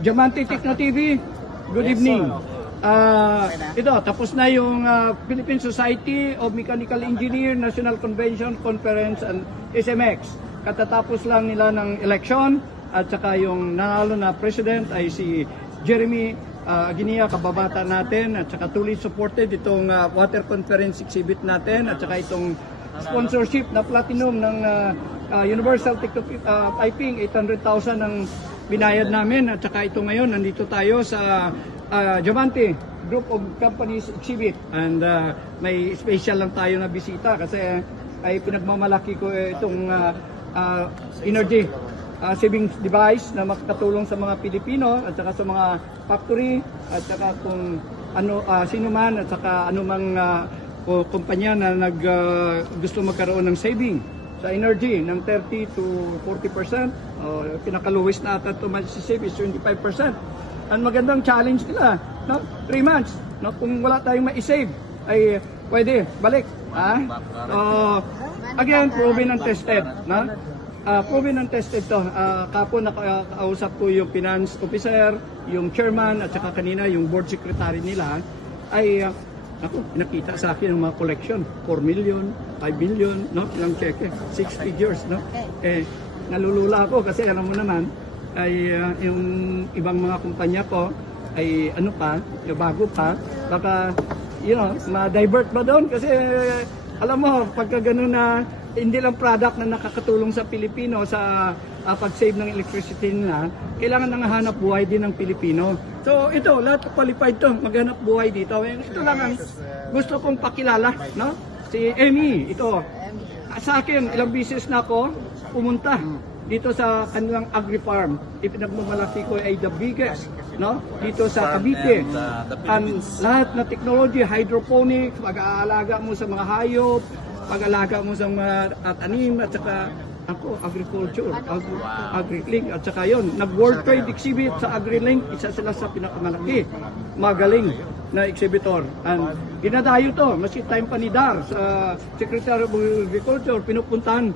Diamante Techno TV, good evening. Ito, tapos na yung Philippine Society of Mechanical Engineer National Convention Conference and SMX. Katatapos lang nila ng election at saka yung nanalo na president ay si Jeremy Aguinilla, kababata natin, at saka tuloy supported itong water conference exhibit natin at saka itong sponsorship na platinum ng Universal Techno Piping, 800,000 ng binayad namin, at saka ito ngayon nandito tayo sa Diamante Group of Companies Exhibit, and may special lang tayo na bisita kasi ay pinagmamalaki ko itong energy saving device na makakatulong sa mga Pilipino at saka sa mga factory at saka kung ano sino man at saka anumang kumpanya na gusto magkaroon ng saving sa energy ng 30 to 40%. Pinaka-lowest na ata ito masisave is 25%. Ang magandang challenge nila, no? 3 months. No? Kung wala tayong ma-save, ay pwede, balik. Again, proven and tested. No? Proven and tested to. Kapon nakausap ko yung finance officer, yung chairman, at saka kanina yung board secretary nila, ay nakita sa akin ng mga collection, 4 million, 5 million, no? Ilang cheque, 6 figures, no? Nalulula ako kasi alam mo naman, ay yung ibang mga kumpanya ko, ay ano pa, bago pa, baka, ma-divert ba doon? Kasi, alam mo, pagka gano'n na, hindi lang product na nakakatulong sa Pilipino sa pag-save ng electricity nila, kailangan nang hanap buhay din ng Pilipino. So ito, lahat qualified to, maghanap buhay dito. Ito lang ang gusto kong pakilala, no? Si Amy, ito. Sa akin, ilang beses na ako pumunta dito sa kanilang agri-farm. Ipinagmamalaki ko ay the biggest, no? Dito sa Cavite. And lahat na technology, hydroponics, pag-aalaga mo sa mga hayop, pag-alaga mo sa mga tanim, at saka ako, agriculture, AgriLink, at saka yun, nag-World Trade Exhibit sa AgriLink, isa sila sa pinakamalaki, magaling na exhibitor. And dinadayo to, maski time pa ni Dar, sa Secretary of Agriculture, pinupuntahan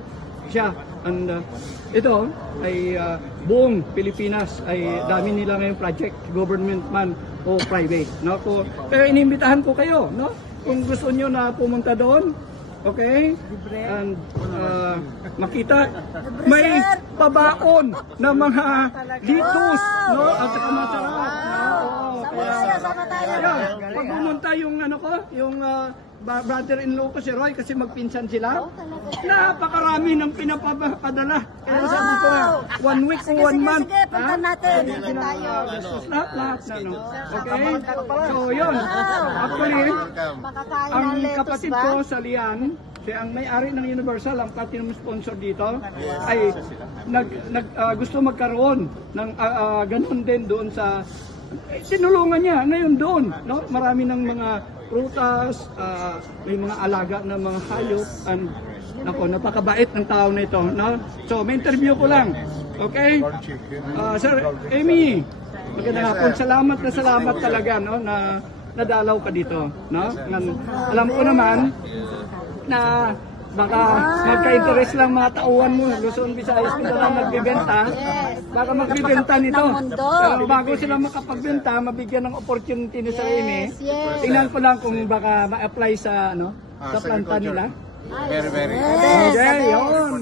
siya. And ito ay buong Pilipinas, ay dami nila ngayong project, government man o private. No? Pero inimbitahan ko kayo, no? Kung gusto nyo na pumunta doon, okay? And makita may pabaon ng mga litos, no? At saka masarap. Pag pumunta yung yung brother-in-law ko si Roy, kasi magpinsan sila, napakarami ng pinapapadala. Kaya sabi ko, 1 week o 1 month. Sige, punta natin. Lahat na, no? Okay? So, yun. Actually, ang kapatid ko sa Lian, siya ang may-ari ng Universal, ang platinum sponsor dito, ay gusto magkaroon ng ganun din doon sa sinulungan niya ngayon doon, no? Marami ng mga prutas, may mga alaga na mga hayop, and napakabait ng tao na ito, no? So, may interview ko lang. Okay? Sir Amy, magandang hapon. Salamat talaga, no, na nadalaw ka dito, no? Alam ko naman na baka magka-interest lang mga tauhan mo, Luzon, Visayas, Mindanao magbibenta, baka magbibenta nito. Pero bago sila makapagbenta, mabigyan ng opportunity ni Sir Amy, tingnan ko lang kung baka ma-apply sa sa planta nila. Very. Okay, yun.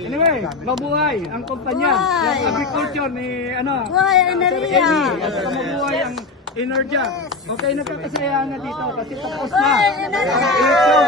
Anyway, mabuhay ang kumpanya ng agriculture ni Sir Amy, at saka mabuhay ang Energia. Okay, nagkakasaya na dito kasi tapos na election.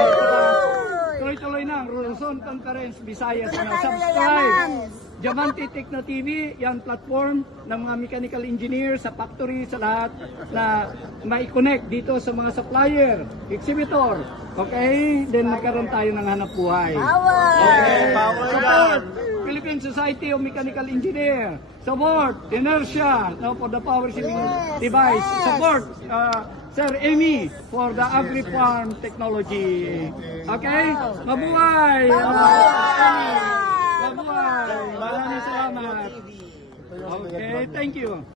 Tuloy-tuloy na ang Luzon Conference Visayas. Subscribe Diamante Techno TV, yan platform ng mga mechanical engineer sa factory, sa lahat na mai-connect dito sa mga supplier, exhibitor. Okay? Then magkaroon tayo ng hanap buhay. Okay? Support Philippine Society of Mechanical Engineer. Support Inertia, for the power saving device. Support Sir Amy for the agri-farm technology. Okay? Mabuhay! Mabuhay! Maraming salamat. Okay, thank you.